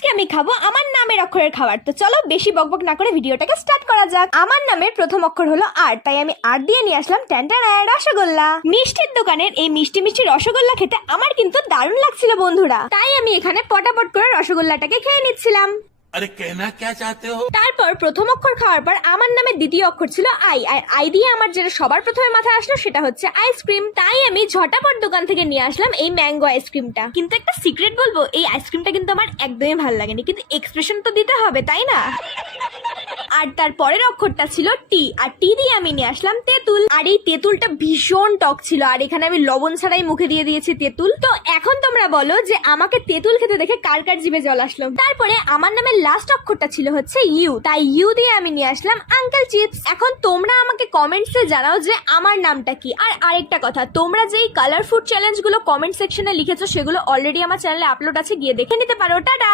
আজকে আমি খাবো আমার নামের অক্ষরের খাবার। তো চলো বেশি বকবক না করে ভিডিওটাকে স্টার্ট করা যাক। আমার নামের প্রথম অক্ষর হলো আর, তাই আমি আর দিয়ে নিয়ে আসলাম ট্যান্টারায় রসগোল্লা। মিষ্টির দোকানের এই মিষ্টি মিষ্টি রসগোল্লা খেতে আমার কিন্তু দারুণ লাগছিল বন্ধুরা, তাই আমি এখানে পটাপট করে রসগোল্লাটাকে খেয়ে নিচ্ছিলাম। अरे कहना क्या चाहते हो? তারপর প্রথম অক্ষর খাওয়ার পর আমার নামের দ্বিতীয় অক্ষর ছিল আই, আর আই দিয়ে আমার যেটা সবার প্রথমে মাথায় আসলো সেটা হচ্ছে আইসক্রিম। তাই আমি ঝটাপট দোকান থেকে নিয়ে আসলাম এই ম্যাঙ্গো আইসক্রিমটা। কিন্তু একটা সিক্রেট বলবো, এই আইসক্রিমটা কিন্তু আমার একদমই ভালো লাগেনি, কিন্তু এক্সপ্রেশন তো দিতে হবে তাই না। আর তার পরের অক্ষরটা ছিল টি, আর টি দিয়ে আমি নিয়ে আসলাম তেঁতুল। আর এই তেঁতুলটা ভীষণ টক ছিল, আর এখানে আমি লবণ ছাড়াই মুখে দিয়ে দিয়েছি তেঁতুল। তো এখন তোমরা বলো যে আমাকে তেঁতুল খেতে দেখে কার কার জিভে জল আসলো। তারপরে আমার নামের লাস্ট অক্ষরটা ছিল হচ্ছে ইউ, তাই ইউ দিয়ে আমি নিয়ে আসলাম আঙ্কেল চিপস। এখন তোমরা আমাকে কমেন্টসে জানাও যে আমার নামটা কি। আর আরেকটা কথা, তোমরা যেই কালার ফুড চ্যালেঞ্জ গুলো কমেন্ট সেকশনে লিখেছো সেগুলো অলরেডি আমার চ্যানেলে আপলোড আছে, গিয়ে দেখে নিতে পারো। টাটা।